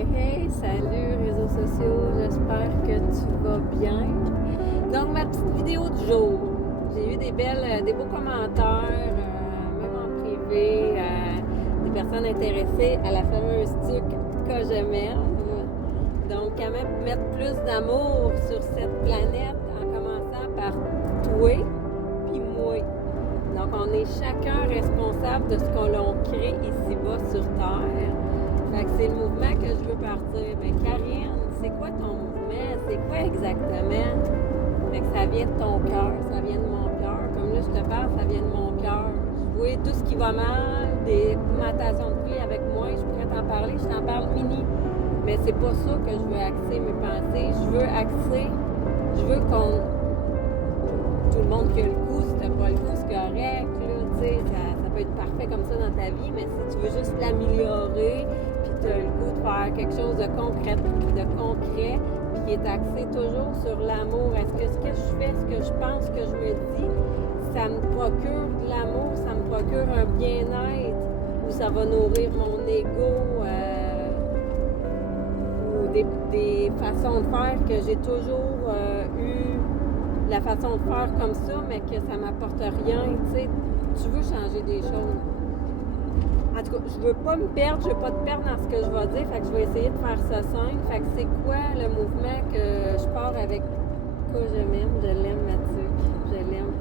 Hey, salut réseaux sociaux, j'espère que tu vas bien. Donc ma petite vidéo du jour, j'ai eu des beaux commentaires, même en privé, des personnes intéressées à la fameuse tuque que je m'aime. Donc quand même mettre plus d'amour sur cette planète en commençant par toi puis moi. Donc on est chacun responsable de ce qu'on crée ici-bas sur Terre. Fait que c'est le mouvement que je veux partir. Mais Karine, c'est quoi ton mouvement? C'est quoi exactement? Fait que ça vient de ton cœur, ça vient de mon cœur. Comme là, je te parle, ça vient de mon cœur. Je vois tout ce qui va mal, des commentations de pluie avec moi, je pourrais t'en parler, je t'en parle mini. Mais c'est pas ça que je veux axer mes pensées. Je veux qu'on... Tout le monde qui a le goût, si t'as pas le goût, c'est correct, là, tu sais, ça peut être parfait comme ça dans ta vie, mais si tu veux juste l'améliorer, puis tu as le goût de faire quelque chose de concret, puis qui est axé toujours sur l'amour. Est-ce que ce que je fais, ce que je pense, ce que je me dis, ça me procure de l'amour, ça me procure un bien-être, ou ça va nourrir mon ego, ou des façons de faire que j'ai toujours eu, la façon de faire comme ça, mais que ça m'apporte rien, tu sais. Tu veux changer des choses. En tout cas, je veux pas me perdre, je veux pas te perdre dans ce que je vais dire, fait que je vais essayer de faire ça simple. Fait que c'est quoi le mouvement que je pars avec? Quoi je m'aime? Je l'aime, Mathieu. Je l'aime.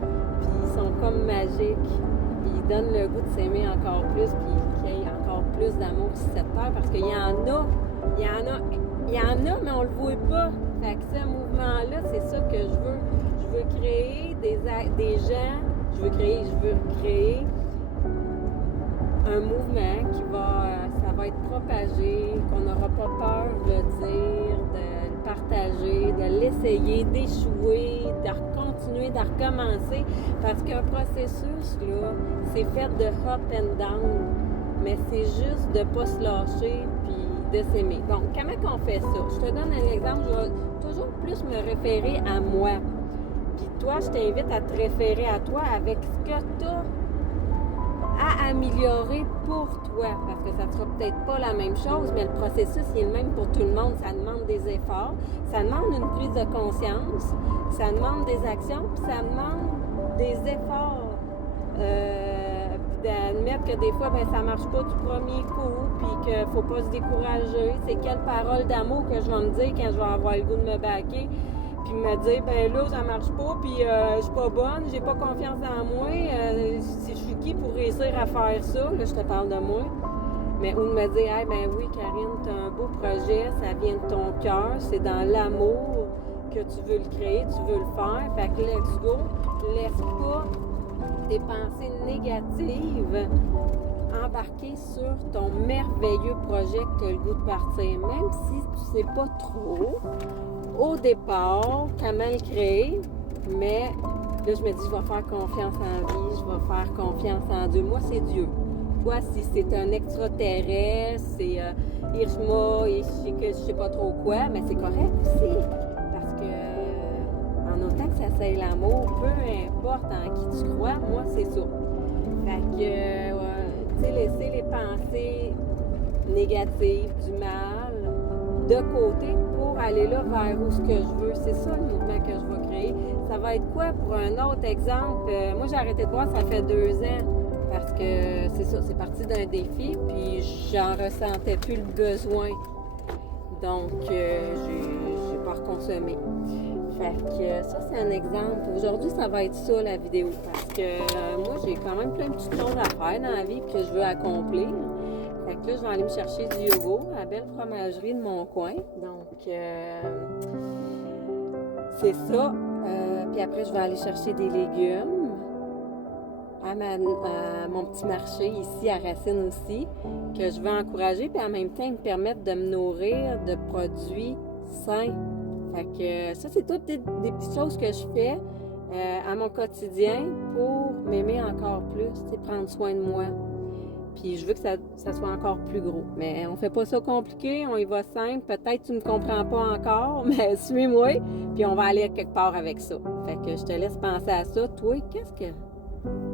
Puis ils sont comme magiques. Ils donnent le goût de s'aimer encore plus, puis qu'il y ait encore plus d'amour sur cette terre, parce qu'il y en a, mais on le voit pas. Fait que ce mouvement-là, c'est ça que je veux. Je veux créer des gens, je veux créer un mouvement ça va être propagé, qu'on n'aura pas peur de le dire, de le partager, de l'essayer, d'échouer, de continuer, de recommencer, parce qu'un processus, là, c'est fait de up and down, mais c'est juste de ne pas se lâcher, puis de s'aimer. Donc, comment on fait ça? Je te donne un exemple, je vais toujours plus me référer à moi. Puis toi, je t'invite à te référer à toi avec ce que tu as à améliorer pour toi. Parce que ça ne sera peut-être pas la même chose, mais le processus est le même pour tout le monde. Ça demande des efforts, ça demande une prise de conscience, ça demande des actions, puis ça demande des efforts. D'admettre que des fois, ça marche pas du premier coup, puis qu'il faut pas se décourager. C'est quelle parole d'amour que je vais me dire quand je vais avoir le goût de me baquer, puis me dire, là, ça marche pas, puis je suis pas bonne, j'ai pas confiance en moi, si je suis qui pour réussir à faire ça, là, je te parle de moi. Mais ou de me dire, oui, Karine, t'as un beau projet, ça vient de ton cœur, c'est dans l'amour que tu veux le créer, tu veux le faire, fait que let's go, laisse pas tes pensées négatives embarquer sur ton merveilleux projet que tu as le goût de partir. Même si tu sais pas trop au départ comment le créer, mais là je me dis je vais faire confiance en vie, je vais faire confiance en Dieu. Moi c'est Dieu. Toi si c'est un extraterrestre, c'est Irma, et je sais pas trop quoi, mais c'est correct aussi. Parce que en autant que ça soit l'amour, peu importe en qui tu crois, moi c'est ça. Fait que tu sais, laisser les pensées négatives, du mal de côté pour aller là vers où ce que je veux. C'est ça le mouvement que je vais créer. Ça va être quoi pour un autre exemple? Moi j'ai arrêté de boire, ça fait 2 ans. Parce que c'est ça, c'est parti d'un défi, puis j'en ressentais plus le besoin. Donc j'ai pas reconsommé. Fait que ça, c'est un exemple. Aujourd'hui, ça va être ça, la vidéo. Parce que moi, j'ai quand même plein de petites choses à faire dans la vie que je veux accomplir. Fait que là, je vais aller me chercher du yogourt à la belle fromagerie de mon coin. Donc, c'est ça. Puis après, je vais aller chercher des légumes à mon petit marché ici à Racine aussi, que je veux encourager. Puis en même temps, ils me permettent de me nourrir de produits sains. Fait que ça, c'est toutes des petites choses que je fais à mon quotidien pour m'aimer encore plus, prendre soin de moi. Puis je veux que ça soit encore plus gros. Mais on fait pas ça compliqué, on y va simple. Peut-être que tu ne me comprends pas encore, mais suis-moi, puis on va aller quelque part avec ça. Fait que je te laisse penser à ça. Toi, qu'est-ce que...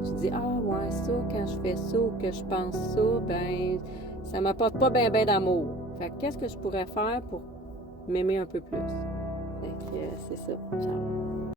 Tu dis, ouais, ça, quand je fais ça ou que je pense ça, ça m'apporte pas bien d'amour. Fait que qu'est-ce que je pourrais faire pour m'aimer un peu plus? Fait que c'est ça. Ciao.